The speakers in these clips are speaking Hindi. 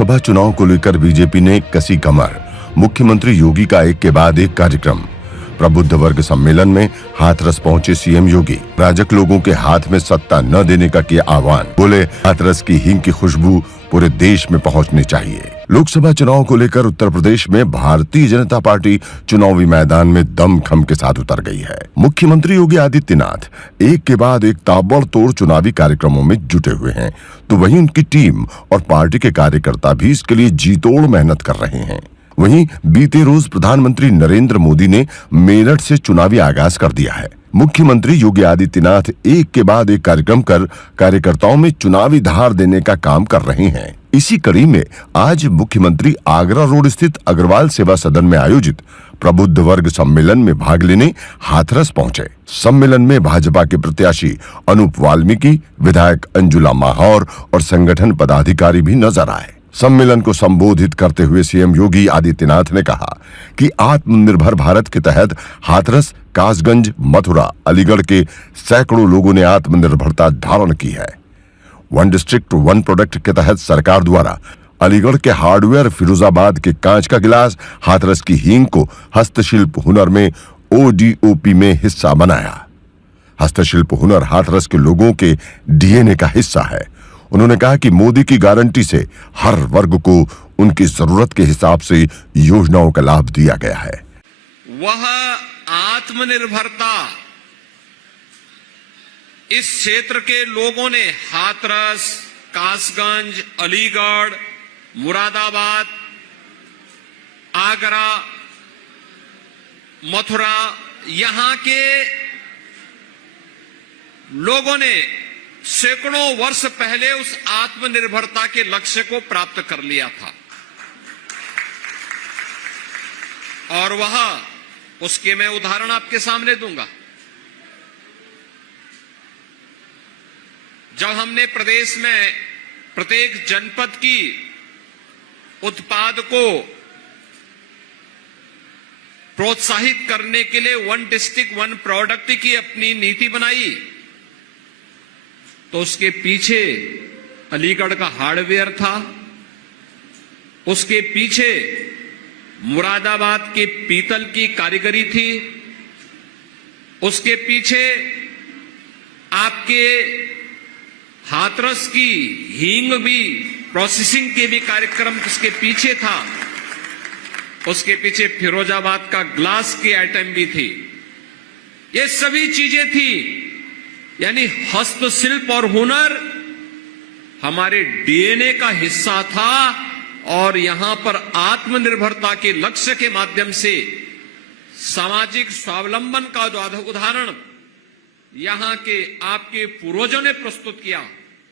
लोकसभा चुनाव को लेकर बीजेपी ने कसी कमर। मुख्यमंत्री योगी का एक के बाद एक कार्यक्रम। प्रबुद्ध वर्ग सम्मेलन में हाथरस पहुंचे सीएम योगी। राजक लोगों के हाथ में सत्ता न देने का किया आह्वान। बोले हाथरस की हींग की खुशबू पूरे देश में पहुंचनी चाहिए। लोकसभा चुनाव को लेकर उत्तर प्रदेश में भारतीय जनता पार्टी चुनावी मैदान में दमखम के साथ उतर गई है। मुख्यमंत्री योगी आदित्यनाथ एक के बाद एक ताबड़तोड़ चुनावी कार्यक्रमों में जुटे हुए हैं, तो वहीं उनकी टीम और पार्टी के कार्यकर्ता भी इसके लिए जीतोड़ मेहनत कर रहे हैं। वहीं बीते रोज प्रधानमंत्री नरेंद्र मोदी ने मेरठ से चुनावी आगाज कर दिया है। मुख्यमंत्री योगी आदित्यनाथ एक के बाद एक कार्यक्रम कर कार्यकर्ताओं में चुनावी धार देने का काम कर रहे हैं। इसी कड़ी में आज मुख्यमंत्री आगरा रोड स्थित अग्रवाल सेवा सदन में आयोजित प्रबुद्ध वर्ग सम्मेलन में भाग लेने हाथरस पहुंचे। सम्मेलन में भाजपा के प्रत्याशी अनूप वाल्मीकि, विधायक अंजुला माहौर और संगठन पदाधिकारी भी नजर आए। सम्मेलन को संबोधित करते हुए सीएम योगी आदित्यनाथ ने कहा कि आत्मनिर्भर भारत के तहत हाथरस, कासगंज, मथुरा, अलीगढ़ के सैकड़ों लोगों ने आत्मनिर्भरता धारण की है। वन डिस्ट्रिक्ट वन प्रोडक्ट के तहत सरकार द्वारा अलीगढ़ के हार्डवेयर, फिरोजाबाद के कांच का गिलास, हाथरस की हींग को हस्तशिल्प हुनर में ओडीओपी में हिस्सा बनाया। हस्तशिल्प हुनर हाथरस के लोगों के डीएनए का हिस्सा है। उन्होंने कहा कि मोदी की गारंटी से हर वर्ग को उनकी जरूरत के हिसाब से योजनाओं का लाभ दिया गया है। वह आत्मनिर्भरता इस क्षेत्र के लोगों ने हाथरस, कासगंज, अलीगढ़, मुरादाबाद, आगरा, मथुरा, यहां के लोगों ने सैकड़ों वर्ष पहले उस आत्मनिर्भरता के लक्ष्य को प्राप्त कर लिया था और वह उसके मैं उदाहरण आपके सामने दूंगा। जब हमने प्रदेश में प्रत्येक जनपद की उत्पाद को प्रोत्साहित करने के लिए वन डिस्ट्रिक्ट वन प्रोडक्ट की अपनी नीति बनाई, तो उसके पीछे अलीगढ़ का हार्डवेयर था, उसके पीछे मुरादाबाद के पीतल की कारीगरी थी, उसके पीछे आपके हाथरस की हींग भी प्रोसेसिंग के भी कार्यक्रम उसके पीछे था, उसके पीछे फिरोजाबाद का ग्लास की आइटम भी थी। ये सभी चीजें थी, यानी हस्तशिल्प और हुनर हमारे डीएनए का हिस्सा था और यहां पर आत्मनिर्भरता के लक्ष्य के माध्यम से सामाजिक स्वावलंबन का जो उदाहरण यहां के आपके पूर्वजों ने प्रस्तुत किया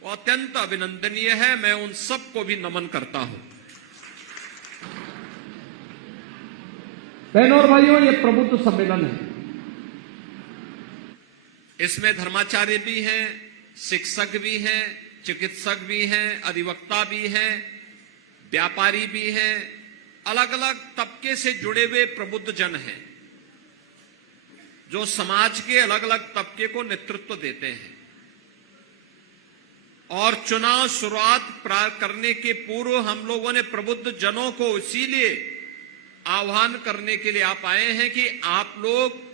वो अत्यंत अभिनंदनीय है। मैं उन सबको भी नमन करता हूं। बहनों और भाइयों, ये प्रबुद्ध सम्मेलन है। इसमें धर्माचार्य भी हैं, शिक्षक भी हैं, चिकित्सक भी हैं, अधिवक्ता भी हैं, व्यापारी भी हैं, अलग अलग तबके से जुड़े हुए प्रबुद्ध जन हैं जो समाज के अलग अलग तबके को नेतृत्व देते हैं। और चुनाव शुरुआत करने के पूर्व हम लोगों ने प्रबुद्ध जनों को इसीलिए आह्वान करने के लिए आप आए हैं कि आप लोग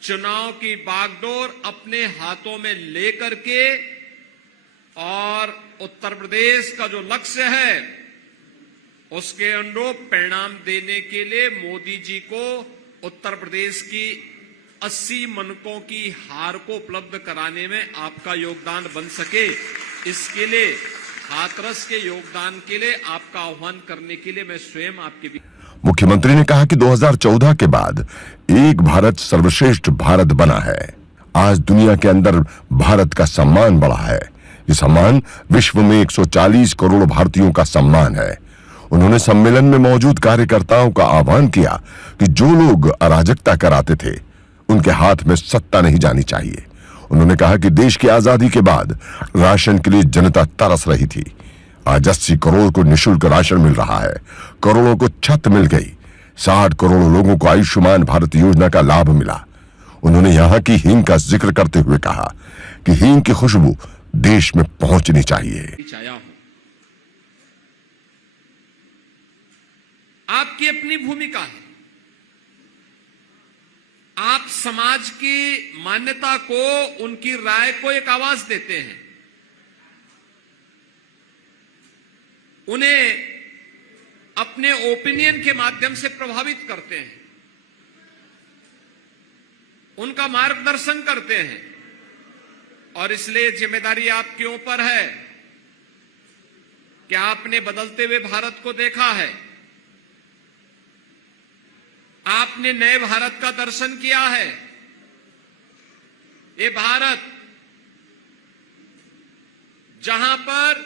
चुनाव की बागडोर अपने हाथों में लेकर के और उत्तर प्रदेश का जो लक्ष्य है उसके अनुरूप परिणाम देने के लिए मोदी जी को उत्तर प्रदेश की 80 मनकों की हार को उपलब्ध कराने में आपका योगदान बन सके, इसके लिए हाथरस के योगदान के लिए आपका आह्वान करने के लिए मैं स्वयं आपके मुख्यमंत्री ने कहा कि 2014 के बाद एक भारत सर्वश्रेष्ठ भारत बना है। आज दुनिया के अंदर भारत का सम्मान बढ़ा है। ये सम्मान विश्व में 140 करोड़ भारतीयों का सम्मान है। उन्होंने सम्मेलन में मौजूद कार्यकर्ताओं का आह्वान किया कि जो लोग अराजकता कराते थे उनके हाथ में सत्ता नहीं जानी चाहिए। उन्होंने कहा कि देश की आजादी के बाद राशन के लिए जनता तरस रही थी। आज 80 करोड़ को निःशुल्क राशन मिल रहा है, करोड़ों को छत मिल गई, 60 करोड़ लोगों को आयुष्मान भारत योजना का लाभ मिला। उन्होंने यहाँ की हींग का जिक्र करते हुए कहा कि हींग की खुशबू देश में पहुंचनी चाहिए। आपकी अपनी भूमिका है। आप समाज की मान्यता को, उनकी राय को एक आवाज देते हैं, उन्हें अपने ओपिनियन के माध्यम से प्रभावित करते हैं, उनका मार्गदर्शन करते हैं। और इसलिए जिम्मेदारी आपके ऊपर है कि आपने बदलते हुए भारत को देखा है, आपने नए भारत का दर्शन किया है। ये भारत जहां पर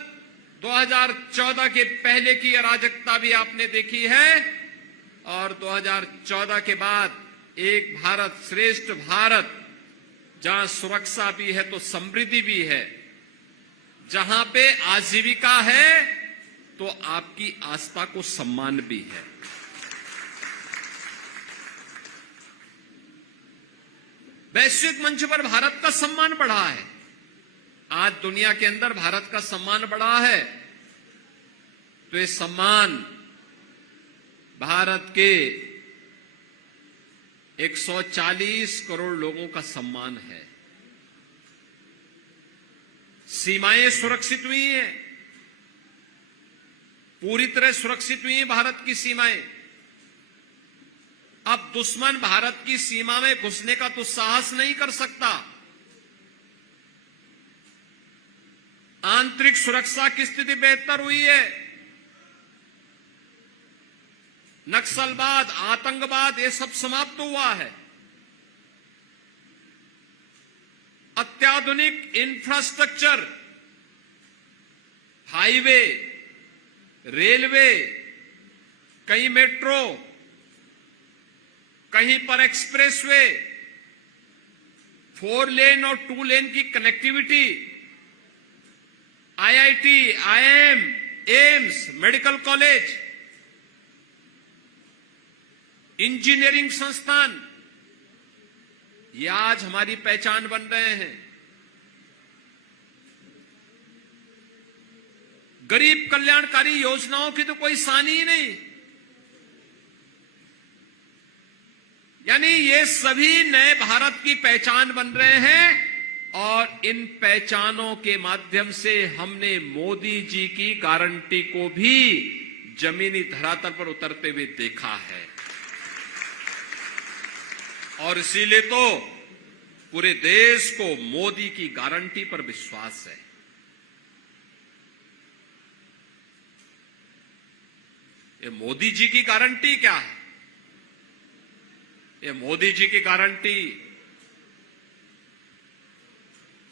2014 के पहले की अराजकता भी आपने देखी है और 2014 के बाद एक भारत श्रेष्ठ भारत, जहां सुरक्षा भी है तो समृद्धि भी है, जहां पे आजीविका है तो आपकी आस्था को सम्मान भी है। वैश्विक मंच पर भारत का सम्मान बढ़ा है। आज दुनिया के अंदर भारत का सम्मान बढ़ा है, तो ये सम्मान भारत के 140 करोड़ लोगों का सम्मान है। सीमाएं सुरक्षित हुई हैं, पूरी तरह सुरक्षित हुई हैं भारत की सीमाएं। अब दुश्मन भारत की सीमा में घुसने का तो साहस नहीं कर सकता। आंतरिक सुरक्षा की स्थिति बेहतर हुई है। नक्सलवाद, आतंकवाद, ये सब समाप्त हुआ है। अत्याधुनिक इंफ्रास्ट्रक्चर, हाईवे, रेलवे, कहीं मेट्रो, कहीं पर एक्सप्रेसवे, 4 लेन और 2 लेन की connectivity, IIT, IIM, AIIMS, medical college, engineering संस्थान, ये आज हमारी पहचान बन रहे हैं। गरीब कल्याणकारी योजनाओं की तो कोई सानी ही नहीं। यानी ये सभी नए भारत की पहचान बन रहे हैं और इन पहचानों के माध्यम से हमने मोदी जी की गारंटी को भी जमीनी धरातल पर उतरते हुए देखा है। और इसीलिए तो पूरे देश को मोदी की गारंटी पर विश्वास है। ये मोदी जी की गारंटी क्या है? ये मोदी जी की गारंटी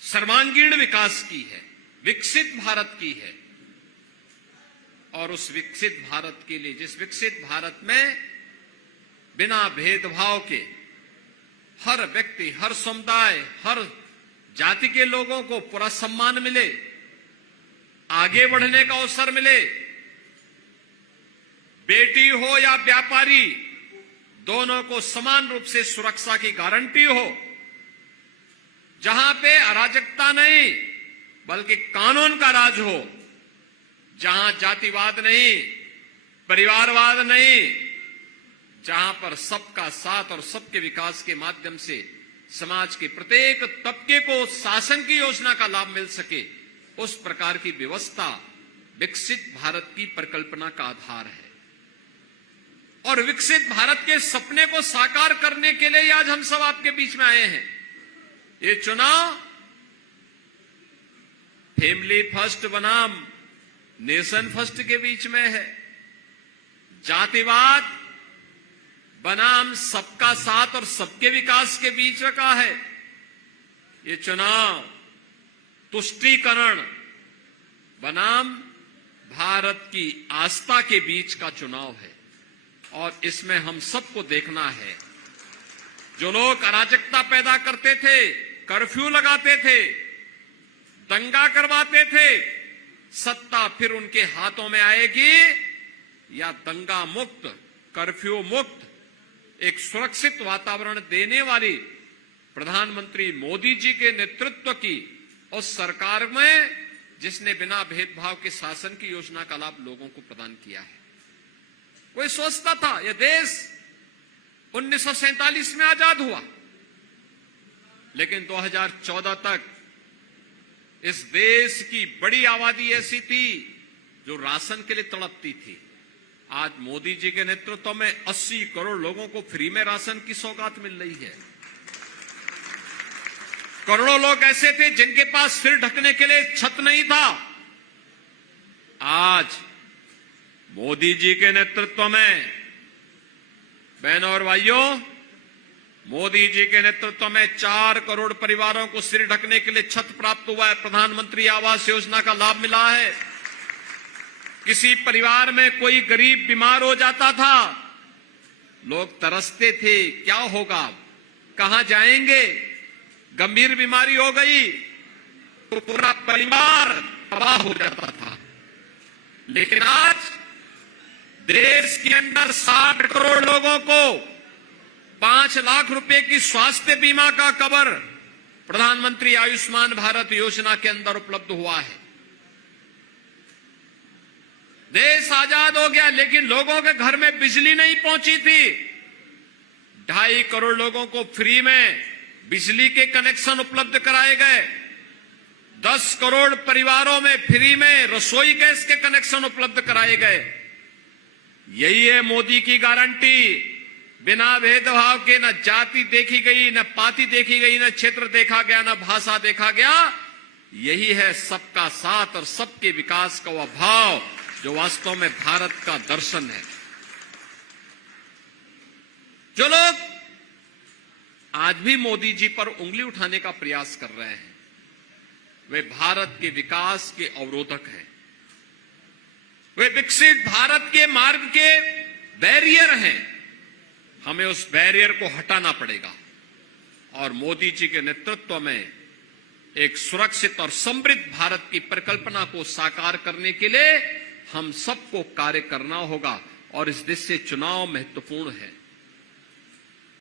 सर्वांगीण विकास की है, विकसित भारत की है। और उस विकसित भारत के लिए, जिस विकसित भारत में बिना भेदभाव के हर व्यक्ति, हर समुदाय, हर जाति के लोगों को पूरा सम्मान मिले, आगे बढ़ने का अवसर मिले, बेटी हो या व्यापारी, दोनों को समान रूप से सुरक्षा की गारंटी हो, जहां पे अराजकता नहीं बल्कि कानून का राज हो, जहां जातिवाद नहीं, परिवारवाद नहीं, जहां पर सबका साथ और सबके विकास के माध्यम से समाज के प्रत्येक तबके को शासन की योजना का लाभ मिल सके, उस प्रकार की व्यवस्था विकसित भारत की परिकल्पना का आधार है। और विकसित भारत के सपने को साकार करने के लिए आज हम सब आपके बीच में आए हैं। ये चुनाव फैमिली फर्स्ट बनाम नेशन फर्स्ट के बीच में है, जातिवाद बनाम सबका साथ और सबके विकास के बीच का है। ये चुनाव तुष्टीकरण बनाम भारत की आस्था के बीच का चुनाव है। और इसमें हम सबको देखना है, जो लोग अराजकता पैदा करते थे, कर्फ्यू लगाते थे, दंगा करवाते थे, सत्ता फिर उनके हाथों में आएगी या दंगा मुक्त, कर्फ्यू मुक्त, एक सुरक्षित वातावरण देने वाली प्रधानमंत्री मोदी जी के नेतृत्व की उस सरकार में, जिसने बिना भेदभाव के शासन की योजना का लाभ लोगों को प्रदान किया है। कोई सोचता था यह देश 1947 में आजाद हुआ, लेकिन 2014 तक इस देश की बड़ी आबादी ऐसी थी जो राशन के लिए तड़पती थी। आज मोदी जी के नेतृत्व में 80 करोड़ लोगों को फ्री में राशन की सौगात मिल रही है। करोड़ों लोग ऐसे थे जिनके पास सिर ढकने के लिए छत नहीं था। आज मोदी जी के नेतृत्व में, बहनों और भाइयों, मोदी जी के नेतृत्व में 4 करोड़ परिवारों को सिर ढकने के लिए छत प्राप्त हुआ है। प्रधानमंत्री आवास योजना का लाभ मिला है। किसी परिवार में कोई गरीब बीमार हो जाता था, लोग तरसते थे, क्या होगा, कहां जाएंगे, गंभीर बीमारी हो गई तो पूरा परिवार तबाह हो जाता था। लेकिन आज देश के अंदर 60 करोड़ लोगों को 5 लाख रुपए की स्वास्थ्य बीमा का कवर प्रधानमंत्री आयुष्मान भारत योजना के अंदर उपलब्ध हुआ है। देश आजाद हो गया, लेकिन लोगों के घर में बिजली नहीं पहुंची थी। 2.5 करोड़ लोगों को फ्री में बिजली के कनेक्शन उपलब्ध कराए गए। 10 करोड़ परिवारों में फ्री में रसोई गैस के कनेक्शन उपलब्ध कराए गए। यही है मोदी की गारंटी। बिना भेदभाव के न जाति देखी गई, न पाति देखी गई, न क्षेत्र देखा गया, न भाषा देखा गया। यही है सबका साथ और सबके विकास का वह भाव जो वास्तव में भारत का दर्शन है। जो लोग आज भी मोदी जी पर उंगली उठाने का प्रयास कर रहे हैं, वे भारत के विकास के अवरोधक हैं। वे विकसित भारत के मार्ग के बैरियर हैं। हमें उस बैरियर को हटाना पड़ेगा और मोदी जी के नेतृत्व में एक सुरक्षित और समृद्ध भारत की परिकल्पना को साकार करने के लिए हम सबको कार्य करना होगा और इस देश से चुनाव महत्वपूर्ण है।